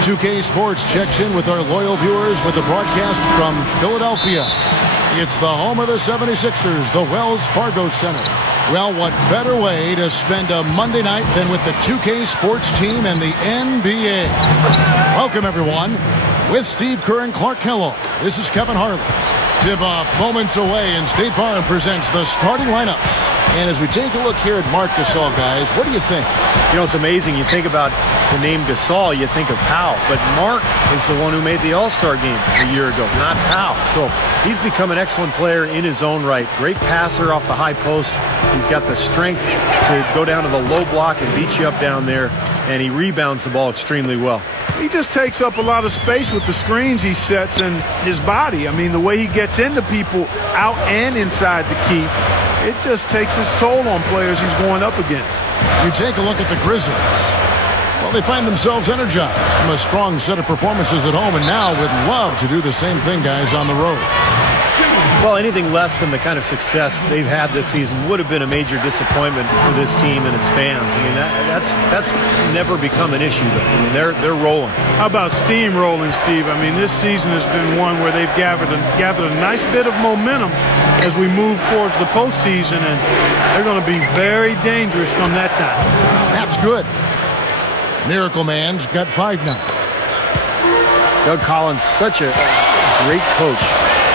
2K Sports checks in with our loyal viewers with the broadcast from Philadelphia. It's the home of the 76ers, the Wells Fargo Center. Well, what better way to spend a Monday night than with the 2K Sports team and the NBA? Welcome, everyone. With Steve Kerr and Clark Kellogg, this is Kevin Harlan. Tip-off moments away, and State Farm presents the starting lineups. And as we take a look here at Marc Gasol, guys, what do you think? You know, it's amazing. You think about the name Gasol, you think of Powell. But Marc is the one who made the All-Star game a year ago, not Powell. So he's become an excellent player in his own right. Great passer off the high post. He's got the strength to go down to the low block and beat you up down there. And he rebounds the ball extremely well. He just takes up a lot of space with the screens he sets and his body. I mean, the way he gets into people out and inside the key, it just takes its toll on players he's going up against. You take a look at the Grizzlies. Well, they find themselves energized from a strong set of performances at home, and now would love to do the same thing, guys, on the road. Well, anything less than the kind of success they've had this season would have been a major disappointment for this team and its fans. I mean, that's never become an issue, though. I mean, they're rolling. How about steamrolling, Steve? I mean, this season has been one where they've gathered a nice bit of momentum as we move towards the postseason, and they're going to be very dangerous come that time. That's good. Miracle Man's got 5 now. Doug Collins, such a great coach.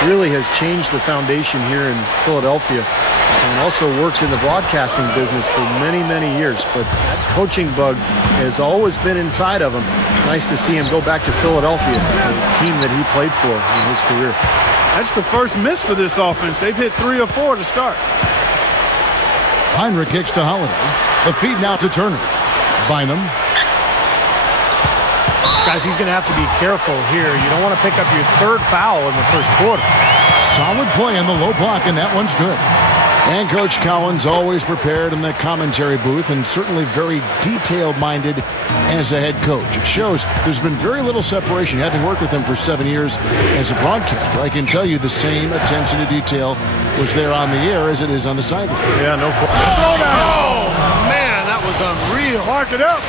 Really has changed the foundation here in Philadelphia, and also worked in the broadcasting business for many, many years. But that coaching bug has always been inside of him. Nice to see him go back to Philadelphia, the team that he played for in his career. That's the first miss for this offense. They've hit 3 or 4 to start. Heinrich kicks to Holiday. The feed now to Turner. Bynum. Guys, he's going to have to be careful here. You don't want to pick up your 3rd foul in the first quarter. Solid play in the low block, and that one's good. And Coach Collins always prepared in the commentary booth, and certainly very detailed-minded as a head coach. It shows there's been very little separation. Having worked with him for 7 years as a broadcaster, I can tell you the same attention to detail was there on the air as it is on the sideline. Yeah, no question. Oh, man, that was unreal. Mark it up.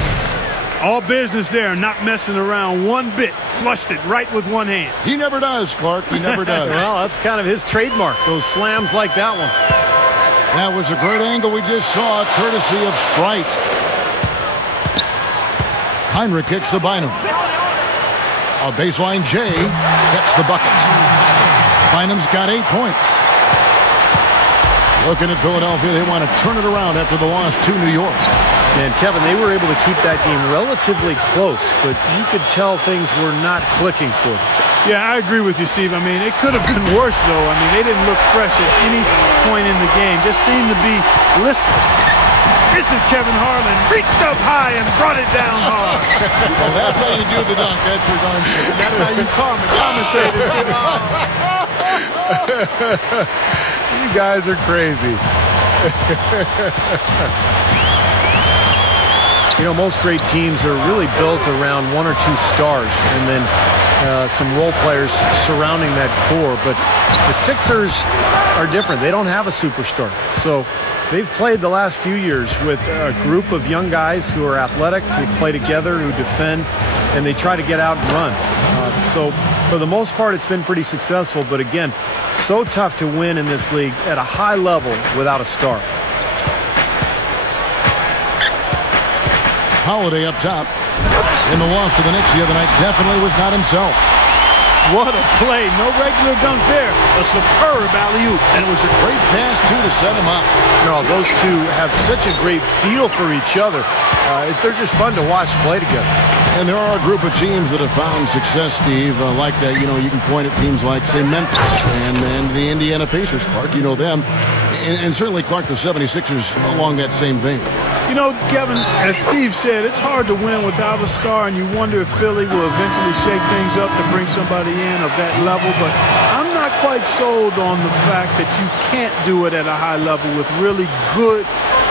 All business there, not messing around one bit. Flushed it right with one hand. He never does, Clark. He never does. Well, that's kind of his trademark, those slams like that one. That was a great angle we just saw, courtesy of Sprite. Heinrich kicks to Bynum. A baseline J gets the bucket. Bynum's got 8 points. Looking at Philadelphia, they want to turn it around after the loss to New York. And Kevin, they were able to keep that game relatively close, but you could tell things were not clicking for them. Yeah, I agree with you, Steve. I mean, it could have been worse, though. I mean, they didn't look fresh at any point in the game. Just seemed to be listless. This is Kevin Harlan. Reached up high and brought it down hard. Well, that's how you do the dunk. That's for darn sure. That's how you commentate it. You guys are crazy. You know, most great teams are really built around 1 or 2 stars, and then some role players surrounding that core. But the Sixers are different. They don't have a superstar. So they've played the last few years with a group of young guys who are athletic, who play together, who defend, and they try to get out and run. So for the most part, it's been pretty successful. But again, so tough to win in this league at a high level without a star. Holiday up top. In the loss to the Knicks the other night, definitely was not himself. What a play. No regular dunk there. A superb alley-oop. And it was a great pass, too, to set him up. No, those two have such a great feel for each other. They're just fun to watch play together. And there are a group of teams that have found success, Steve, like that. You know, you can point at teams like, say, Memphis and the Indiana Pacers. Clark, you know them. And certainly, Clark, the 76ers along that same vein. You know, Kevin, as Steve said, it's hard to win without a star, and you wonder if Philly will eventually shake things up to bring somebody in of that level. But I'm not quite sold on the fact that you can't do it at a high level with really good,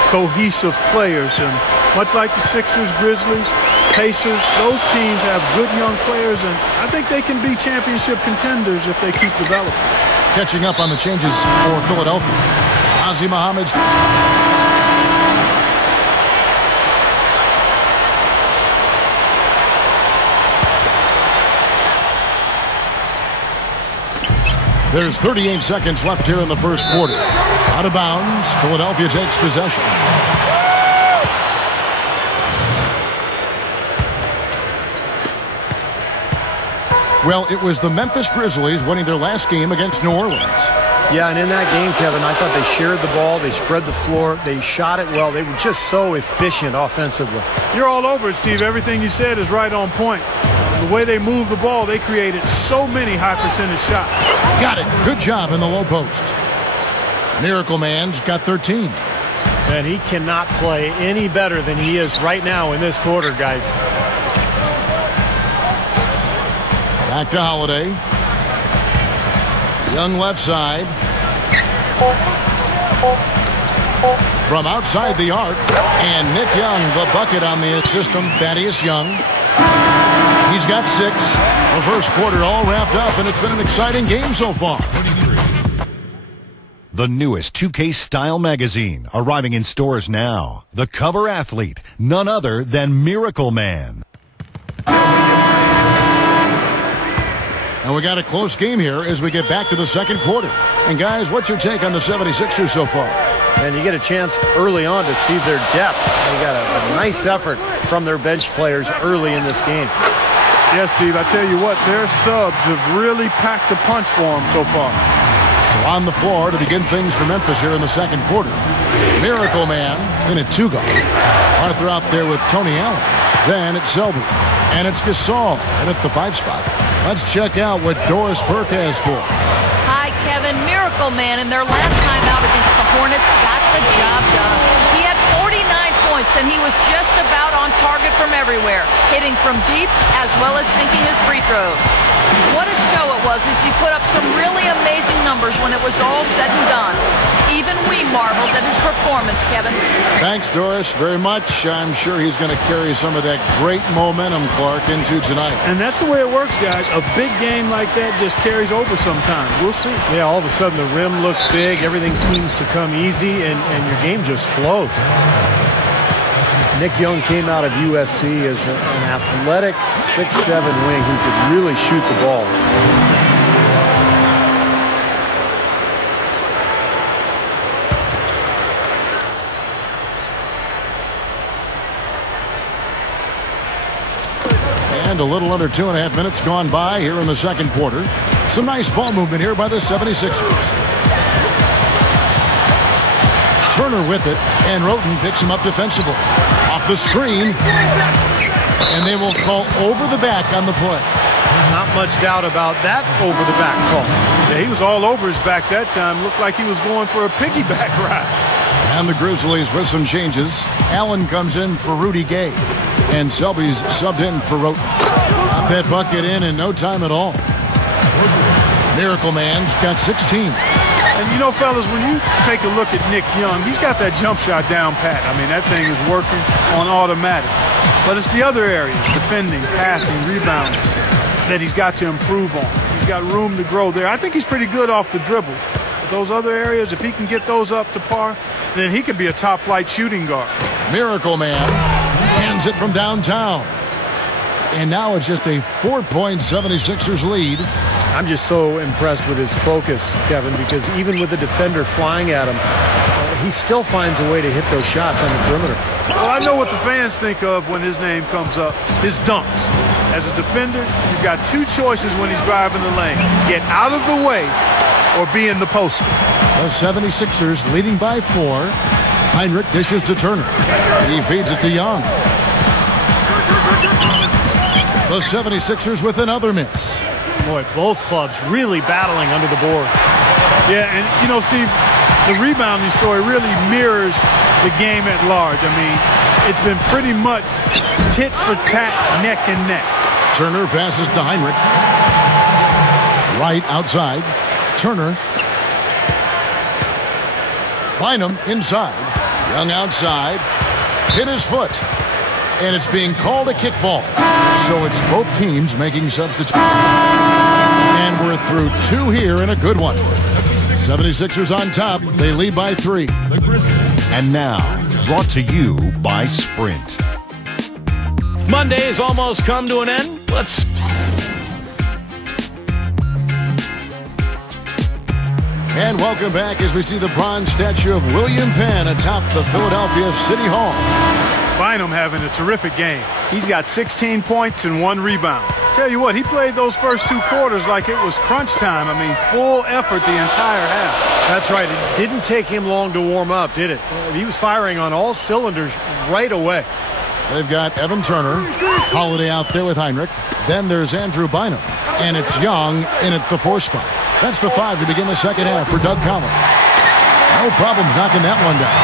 cohesive players. And much like the Sixers, Grizzlies, Pacers, those teams have good young players, and I think they can be championship contenders if they keep developing. Catching up on the changes for Philadelphia. Ozzie Muhammad. There's 38 seconds left here in the first quarter. Out of bounds, Philadelphia takes possession. Well, it was the Memphis Grizzlies winning their last game against New Orleans. Yeah, and in that game, Kevin, I thought they shared the ball, they spread the floor, they shot it well. They were just so efficient offensively. You're all over it, Steve. Everything you said is right on point. The way they moved the ball, they created so many high-percentage shots. Got it. Good job in the low post. Miracle Man's got 13. And he cannot play any better than he is right now in this quarter, guys. Back to Holiday. Young left side. From outside the arc. And Nick Young, the bucket on the assist from Thaddeus Young. He's got 6. The first quarter all wrapped up, and it's been an exciting game so far. The newest 2K style magazine arriving in stores now. The cover athlete, none other than Miracle Man. And we got a close game here as we get back to the second quarter. And guys, what's your take on the 76ers so far? And you get a chance early on to see their depth. They got a nice effort from their bench players early in this game. Yes, Steve, I tell you what, their subs have really packed the punch for them so far. So on the floor to begin things for Memphis here in the second quarter. Miracle Man in a 2-guard. Arthur out there with Tony Allen. Then it's Selby. And it's Gasol and at the 5 spot. Let's check out what Doris Burke has for us. Hi, Kevin. Miracle Man in their last time out against the Hornets got the job done. He had 49 points, and he was just about on target from everywhere, hitting from deep as well as sinking his free throws. What a show it was as he put up some really amazing numbers when it was all said and done. Even we marveled at his performance, Kevin. Thanks, Doris, very much. I'm sure he's going to carry some of that great momentum, Clark, into tonight. And that's the way it works, guys. A big game like that just carries over sometimes. We'll see. Yeah, all of a sudden the rim looks big. Everything seems to come easy, and your game just flows. Nick Young came out of USC as an athletic 6'7" wing who could really shoot the ball. And a little under 2.5 minutes gone by here in the second quarter. Some nice ball movement here by the 76ers. Turner with it, and Roten picks him up defensively. Off the screen, and they will call over the back on the play. Not much doubt about that over-the-back call. Yeah, he was all over his back that time. Looked like he was going for a piggyback ride. And the Grizzlies with some changes. Allen comes in for Rudy Gay, and Selby's subbed in for Roten. Got that bucket in no time at all. Miracle Man's got 16. And you know, fellas, when you take a look at Nick Young, he's got that jump shot down pat. I mean, that thing is working on automatic. But it's the other areas, defending, passing, rebounding, that he's got to improve on. He's got room to grow there. I think he's pretty good off the dribble. But those other areas, if he can get those up to par, then he could be a top-flight shooting guard. Miracle Man hands it from downtown. And now it's just a 4-point 76ers lead. I'm just so impressed with his focus, Kevin, because even with the defender flying at him, he still finds a way to hit those shots on the perimeter. Well, I know what the fans think of when his name comes up, his dunks. As a defender, you've got 2 choices when he's driving the lane. Get out of the way or be in the post. The 76ers leading by 4. Heinrich dishes to Turner. He feeds it to Young. The 76ers with another miss. Boy, both clubs really battling under the boards. Yeah, and you know, Steve, the rebounding story really mirrors the game at large. I mean, it's been pretty much tit for tat, neck and neck. Turner passes to Heinrich. Right outside. Turner. Bynum inside. Young outside. Hit his foot. And it's being called a kickball. So it's both teams making substitutions. And we're through 2 here in a good one. 76ers on top. They lead by 3. And now, brought to you by Sprint. Monday has almost come to an end. Let's And welcome back as we see the bronze statue of William Penn atop the Philadelphia City Hall. Bynum having a terrific game. He's got 16 points and 1 rebound. Tell you what, he played those first 2 quarters like it was crunch time. I mean, full effort the entire half. That's right. It didn't take him long to warm up, did it? He was firing on all cylinders right away. They've got Evan Turner, Holiday out there with Heinrich. Then there's Andrew Bynum. And it's Young in at the 4 spot. That's the 5 to begin the second half for Doug Collins. No problems knocking that one down.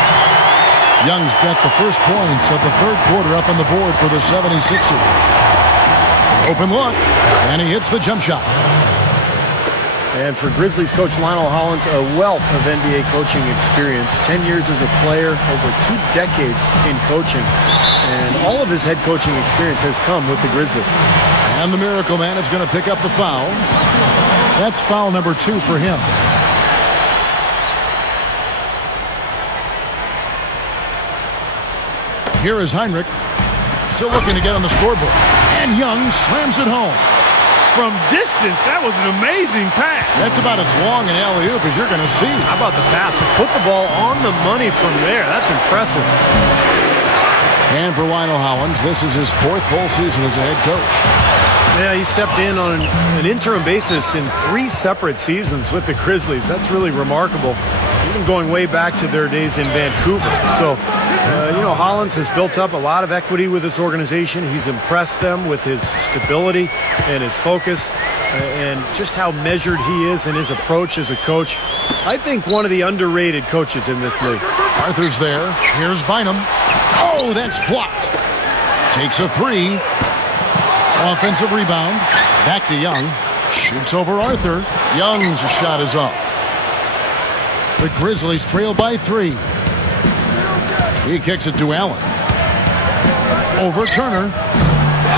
Young's got the first points of the third quarter up on the board for the 76ers. Open look, and he hits the jump shot. And for Grizzlies coach Lionel Hollins, a wealth of NBA coaching experience. 10 years as a player, over 2 decades in coaching. And all of his head coaching experience has come with the Grizzlies. And the Miracle Man is going to pick up the foul. That's foul number 2 for him. Here is Heinrich, still looking to get on the scoreboard. And Young slams it home. From distance, that was an amazing pass. That's about as long an alley-oop as you're going to see. How about the pass to put the ball on the money from there? That's impressive. And for Lionel Hollins, this is his 4th full season as a head coach. Yeah, he stepped in on an interim basis in 3 separate seasons with the Grizzlies. That's really remarkable, even going way back to their days in Vancouver. So, Hollins has built up a lot of equity with this organization. He's impressed them with his stability and his focus and just how measured he is in his approach as a coach. I think one of the underrated coaches in this league. Arthur's there. Here's Bynum. Oh, that's blocked. Takes a 3. Offensive rebound. Back to Young. Shoots over Arthur. Young's shot is off. The Grizzlies trail by 3. He kicks it to Allen. Over Turner.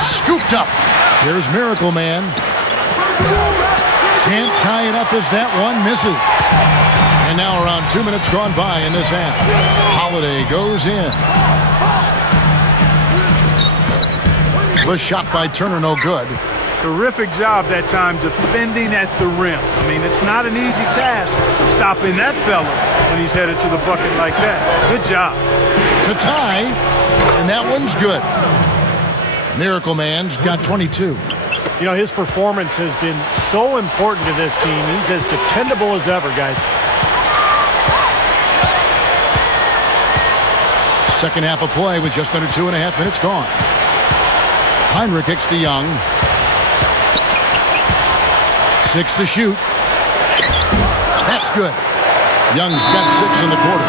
Scooped up. Here's Miracle Man. Can't tie it up as that one misses. And now around 2 minutes gone by in this half. Holiday goes in. The shot by Turner, no good. Terrific job that time defending at the rim. I mean, it's not an easy task stopping that fella when he's headed to the bucket like that. Good job. To tie, and that one's good. Miracle Man's got 22. You know, his performance has been so important to this team. He's as dependable as ever, guys. Second half of play with just under 2.5 minutes gone. Heinrich kicks to Young. 6 to shoot. That's good. Young's got 6 in the quarter.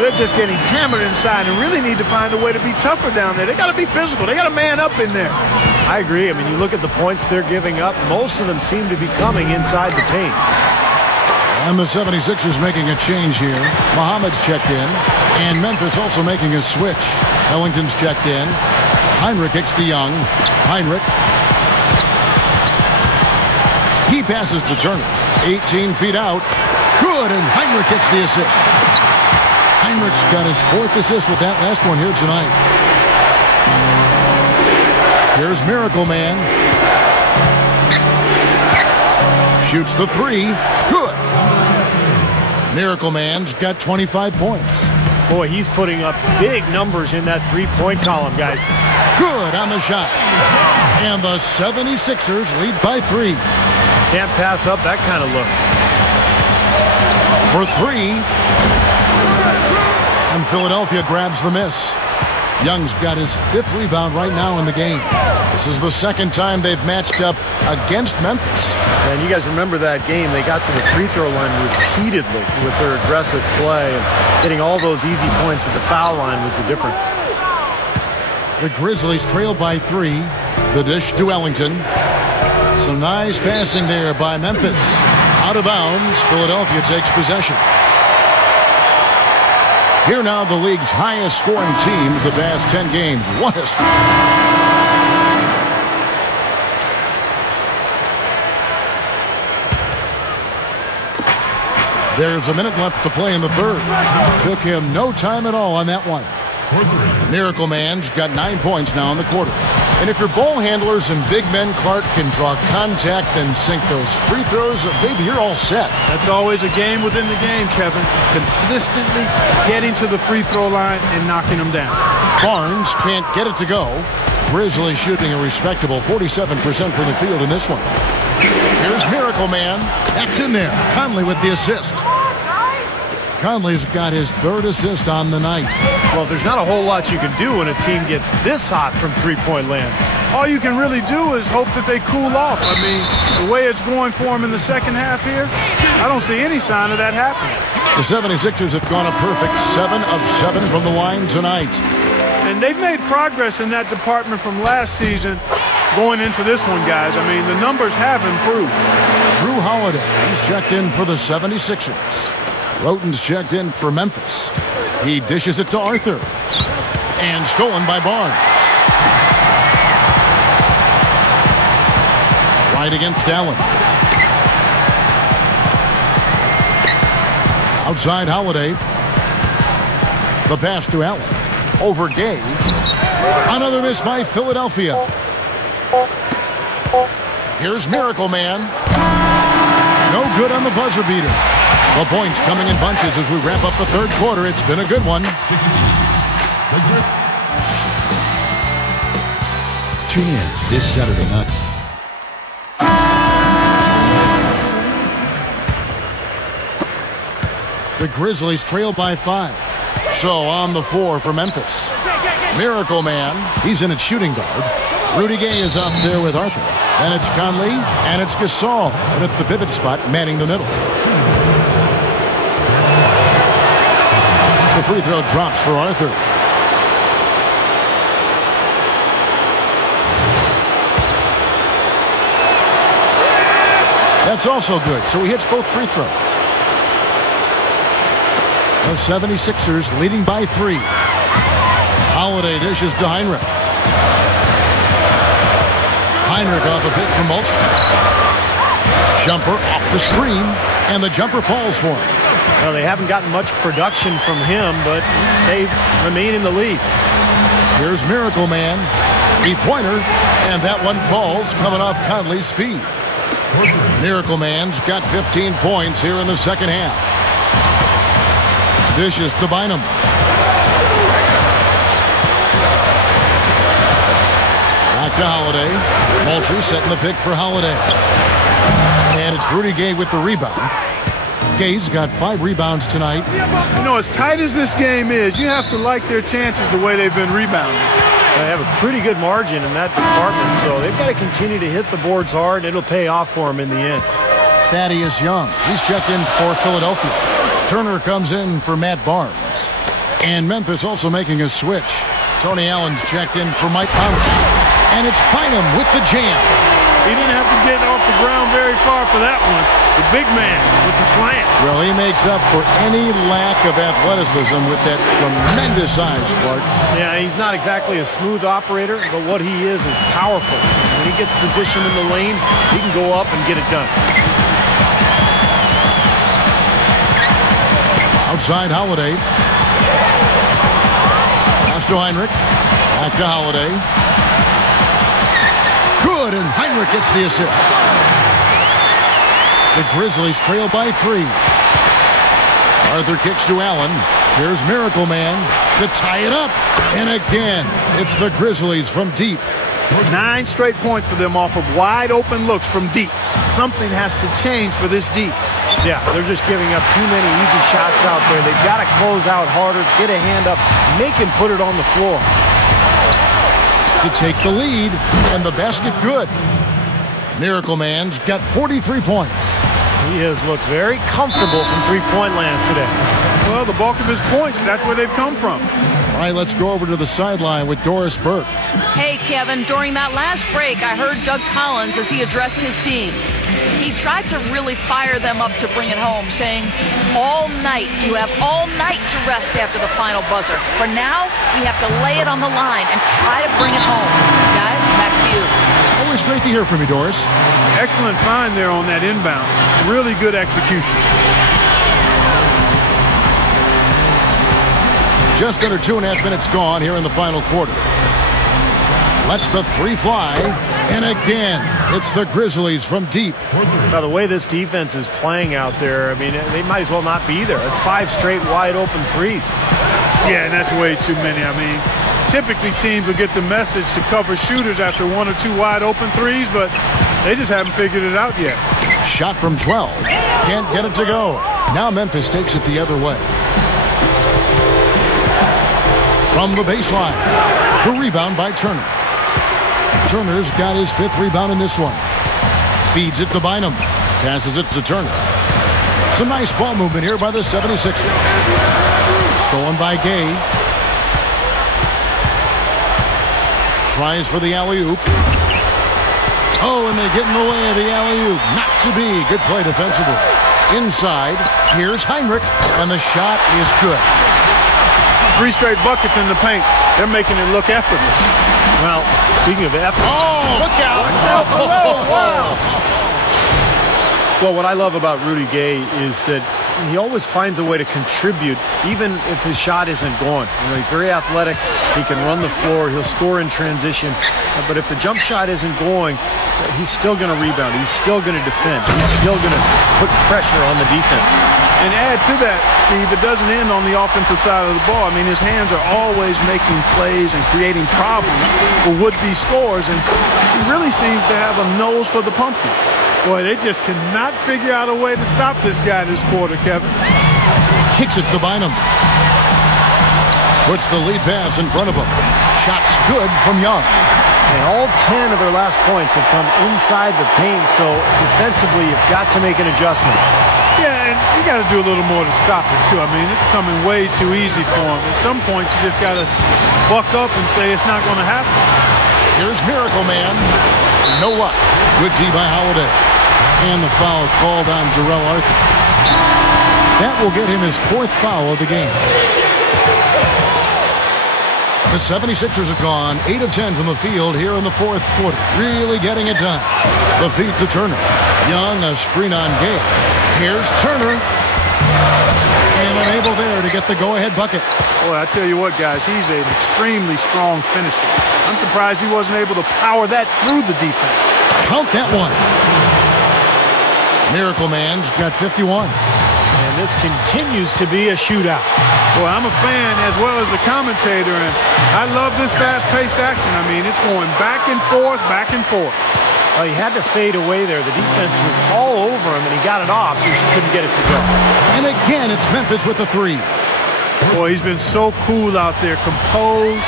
They're just getting hammered inside and really need to find a way to be tougher down there. They got to be physical. They got to man up in there. I agree. I mean, you look at the points they're giving up. Most of them seem to be coming inside the paint. And the 76ers making a change here. Muhammad's checked in. And Memphis also making a switch. Ellington's checked in. Heinrich kicks to Young. Heinrich. He passes to Turner. 18 feet out. Good, and Heinrich gets the assist. Heinrich's got his 4th assist with that last one here tonight. Here's Miracle Man. Shoots the 3. Good. Miracle Man's got 25 points. Boy, he's putting up big numbers in that 3-point column, guys. Good on the shot. And the 76ers lead by 3. Can't pass up that kind of look. For 3. And Philadelphia grabs the miss. Young's got his 5th rebound right now in the game. This is the 2nd time they've matched up against Memphis. And you guys remember that game. They got to the free throw line repeatedly with their aggressive play. And getting all those easy points at the foul line was the difference. The Grizzlies trail by 3. The dish to Ellington. Some nice passing there by Memphis. Out of bounds, Philadelphia takes possession. Here now the league's highest scoring teams the past 10 games. What a streak. There's a minute left to play in the third. Took him no time at all on that one. Miracle Man's got 9 points now in the quarter. And if your ball handlers and big men Clark can draw contact and sink those free throws, baby, you're all set. That's always a game within the game, Kevin. Consistently getting to the free throw line and knocking them down. Barnes can't get it to go. Grizzlies shooting a respectable 47% from the field in this one. Here's Miracle Man. That's in there. Conley with the assist. Conley's got his 3rd assist on the night. Well, there's not a whole lot you can do when a team gets this hot from three-point land. All you can really do is hope that they cool off. I mean, the way it's going for them in the second half here, I don't see any sign of that happening. The 76ers have gone a perfect 7 of 7 from the line tonight. And they've made progress in that department from last season going into this one, guys. I mean, the numbers have improved. Drew Holiday, he's checked in for the 76ers. Roten's checked in for Memphis. He dishes it to Arthur. And stolen by Barnes. Right against Allen. Outside Holiday. The pass to Allen. Over Gay. Another miss by Philadelphia. Here's Miracle Man. No good on the buzzer beater. The points coming in bunches as we wrap up the 3rd quarter. It's been a good one. Tune in this Saturday night. The Grizzlies trail by 5. So on the floor for Memphis. Miracle Man, he's in at shooting guard. Rudy Gay is up there with Arthur. Then it's Conley, and it's Gasol. And at the pivot spot, manning the middle. The free throw drops for Arthur. That's also good, so he hits both free throws. The 76ers leading by 3. Holiday dishes to Heinrich. Heinrich off a pick from Moultrie. Jumper off the screen, and the jumper falls for him. Well, they haven't gotten much production from him, but they remain in the lead. Here's Miracle Man. Three-pointer, and that one falls coming off Conley's feet. Miracle Man's got 15 points here in the second half. Dishes to Bynum. Back to Holiday. Moultrie setting the pick for Holiday. And it's Rudy Gay with the rebound. Gay's got 5 rebounds tonight. You know, as tight as this game is, you have to like their chances the way they've been rebounding. They have a pretty good margin in that department, so they've got to continue to hit the boards hard, and it'll pay off for them in the end. Thaddeus Young, he's checked in for Philadelphia. Turner comes in for Matt Barnes. And Memphis also making a switch. Tony Allen's checked in for Mike Conley. And it's Bynum with the jam. He didn't have to get off the ground very far for that one. The big man with the slant. Well, he makes up for any lack of athleticism with that tremendous size, Clark. Yeah, he's not exactly a smooth operator, but what he is powerful. When he gets positioned in the lane, he can go up and get it done. Outside Holiday. Pass to Heinrich. Back to Holiday. Good, and Heinrich gets the assist. The Grizzlies trail by 3. Arthur kicks to Allen. Here's Miracle Man to tie it up. And again, it's the Grizzlies from deep. 9 straight points for them off of wide open looks from deep. Something has to change for this deep. Yeah, they're just giving up too many easy shots out there. They've got to close out harder, get a hand up, make him put it on the floor. To take the lead, and the basket good. Miracle Man's got 43 points. He has looked very comfortable from three-point land today. Well, the bulk of his points, that's where they've come from. All right, let's go over to the sideline with Doris Burke. Hey, Kevin, during that last break, I heard Doug Collins as he addressed his team. He tried to really fire them up to bring it home, saying, all night, you have all night to rest after the final buzzer. For now, we have to lay it on the line and try to bring it home. Guys, back to you. Always great to hear from you, Doris. Excellent find there on that inbound. Really good execution. Just under 2.5 minutes gone here in the final quarter. Lets the three fly. And again, it's the Grizzlies from deep. Now, the way this defense is playing out there, I mean, they might as well not be there. It's 5 straight wide open threes. Yeah, and that's way too many. I mean, typically teams will get the message to cover shooters after 1 or 2 wide open threes, but they just haven't figured it out yet. Shot from 12. Can't get it to go. Now Memphis takes it the other way. From the baseline. The rebound by Turner. Turner's got his 5th rebound in this one. Feeds it to Bynum. Passes it to Turner. Some nice ball movement here by the 76ers. Stolen by Gay. Tries for the alley-oop. Oh, and they get in the way of the alley-oop. Not to be. Good play defensively. Inside, here's Heinrich, and the shot is good. 3 straight buckets in the paint. They're making it look effortless. Well, speaking of effort. Oh, look out! Well, what I love about Rudy Gay is that he always finds a way to contribute, even if his shot isn't going. You know, he's very athletic. He can run the floor. He'll score in transition. But if the jump shot isn't going, he's still going to rebound. He's still going to defend. He's still going to put pressure on the defense. And add to that, Steve, it doesn't end on the offensive side of the ball. I mean, his hands are always making plays and creating problems for would-be scorers, and he really seems to have a nose for the pumpkin. Boy, they just cannot figure out a way to stop this guy this quarter, Kevin. Kicks it to Bynum. Puts the lead pass in front of him. Shot's good from Young. And all 10 of their last points have come inside the paint, so defensively you've got to make an adjustment. Yeah, and you got to do a little more to stop it, too. I mean, it's coming way too easy for him. At some point, you just got to buck up and say it's not going to happen. Here's Miracle Man. No luck. Good D by Holiday. And the foul called on Jarrell Arthur. That will get him his 4th foul of the game. The 76ers have gone 8 of 10 from the field here in the 4th quarter. Really getting it done. The feed to Turner. Young, a screen on Gay. Here's Turner. And unable there to get the go-ahead bucket. Boy, I tell you what, guys, he's an extremely strong finisher. I'm surprised he wasn't able to power that through the defense. Count that one. Miracle Man's got 51. And this continues to be a shootout. Boy, I'm a fan as well as a commentator, and I love this fast-paced action. I mean, it's going back and forth, back and forth. Well, he had to fade away there. The defense was all over him, and he got it off. Just couldn't get it to go. And again, it's Memphis with the 3. Boy, he's been so cool out there, composed,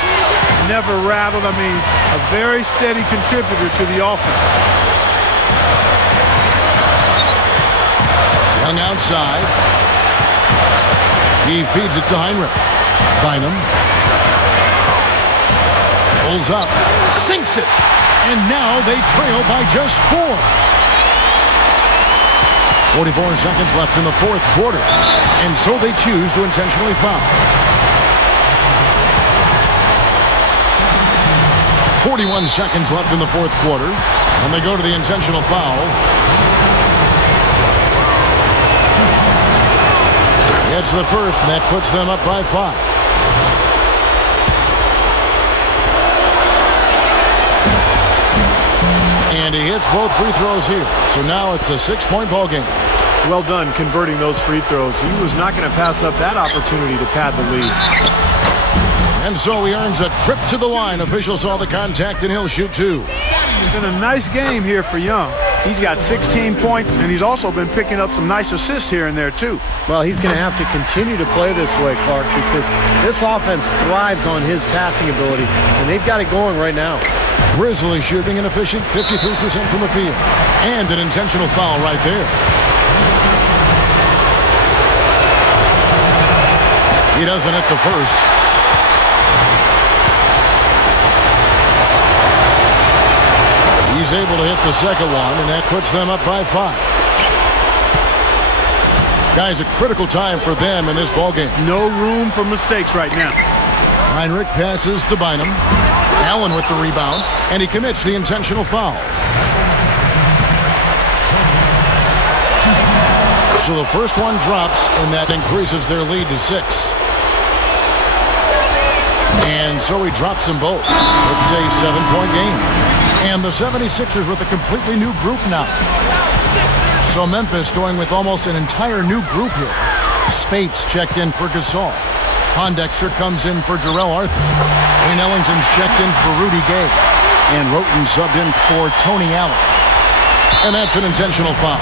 never rattled. I mean, a very steady contributor to the offense. Young outside. He feeds it to Heinrich. Bynum. Pulls up. Sinks it. And now they trail by just 4. 44 seconds left in the 4th quarter. And so they choose to intentionally foul. 41 seconds left in the 4th quarter. And they go to the intentional foul. It's the first, and that puts them up by 5. And he hits both free throws here. So now it's a 6-point ball game. Well done converting those free throws. He was not going to pass up that opportunity to pad the lead. And so he earns a trip to the line. Officials saw the contact, and he'll shoot 2. It's been a nice game here for Young. He's got 16 points, and he's also been picking up some nice assists here and there, too. Well, he's going to have to continue to play this way, Clark, because this offense thrives on his passing ability, and they've got it going right now. Grizzlies shooting an efficient 53% from the field. And an intentional foul right there. He doesn't hit the first. He's able to hit the second one, and that puts them up by 5. Guys, a critical time for them in this ballgame. No room for mistakes right now. Heinrich passes to Bynum. Allen with the rebound, and he commits the intentional foul. So the first one drops, and that increases their lead to 6. And so he drops them both. It's a 7-point game. And the 76ers with a completely new group now. So Memphis going with almost an entire new group here. Spates checked in for Gasol. Pondexter comes in for Jarrell Arthur. Wayne Ellington's checked in for Rudy Gay. And Roten subbed in for Tony Allen. And that's an intentional foul.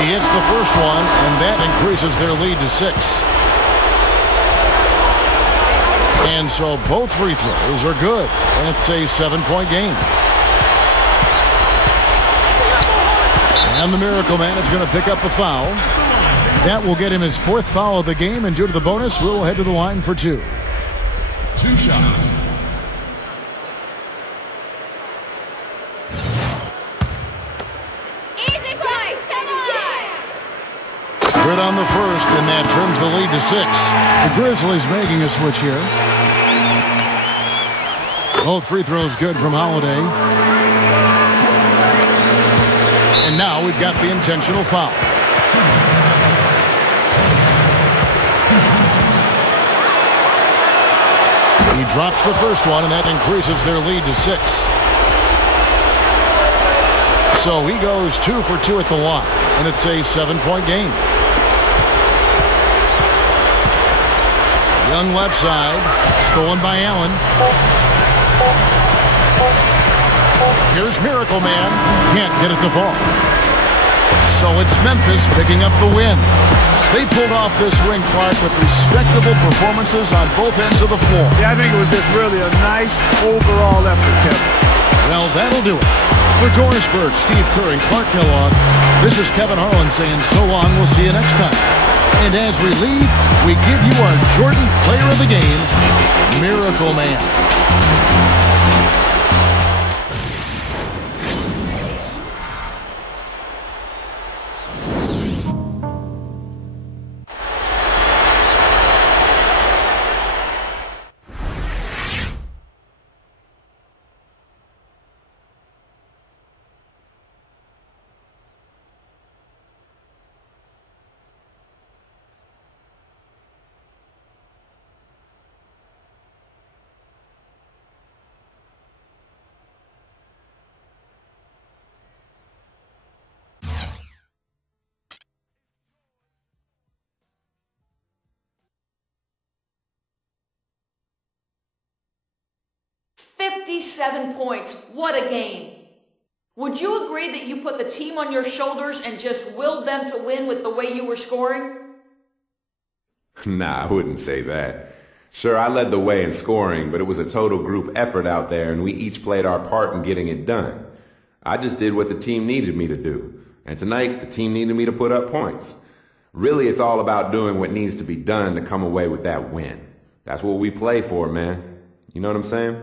He hits the first one, and that increases their lead to 6. And so both free throws are good, and it's a 7-point game. And the Miracle Man is going to pick up the foul. That will get him his 4th foul of the game, and due to the bonus, we'll head to the line for 2. 2 shots. Good on the first, and that trims the lead to 6. The Grizzlies making a switch here. Both free throws good from Holiday. And now we've got the intentional foul. He drops the first one, and that increases their lead to 6. So he goes 2 for 2 at the line, and it's a 7-point game. Young left side, stolen by Allen. Here's Miracle Man, can't get it to fall. So it's Memphis picking up the win. They pulled off this win, Clark, with respectable performances on both ends of the floor. Yeah, I think it was just really a nice overall effort, Kevin. Well, that'll do it. For Doris Burke, Steve Kerr, and Clark Kellogg, this is Kevin Harlan saying so long. We'll see you next time. And as we leave, we give you our Jordan Player of the Game, Miracle Man. "57 points. What a game." Would you agree that you put the team on your shoulders and just willed them to win with the way you were scoring? Nah, I wouldn't say that. Sure, I led the way in scoring, but it was a total group effort out there, and we each played our part in getting it done. I just did what the team needed me to do, and tonight the team needed me to put up points. Really, it's all about doing what needs to be done to come away with that win. That's what we play for, man. You know what I'm saying?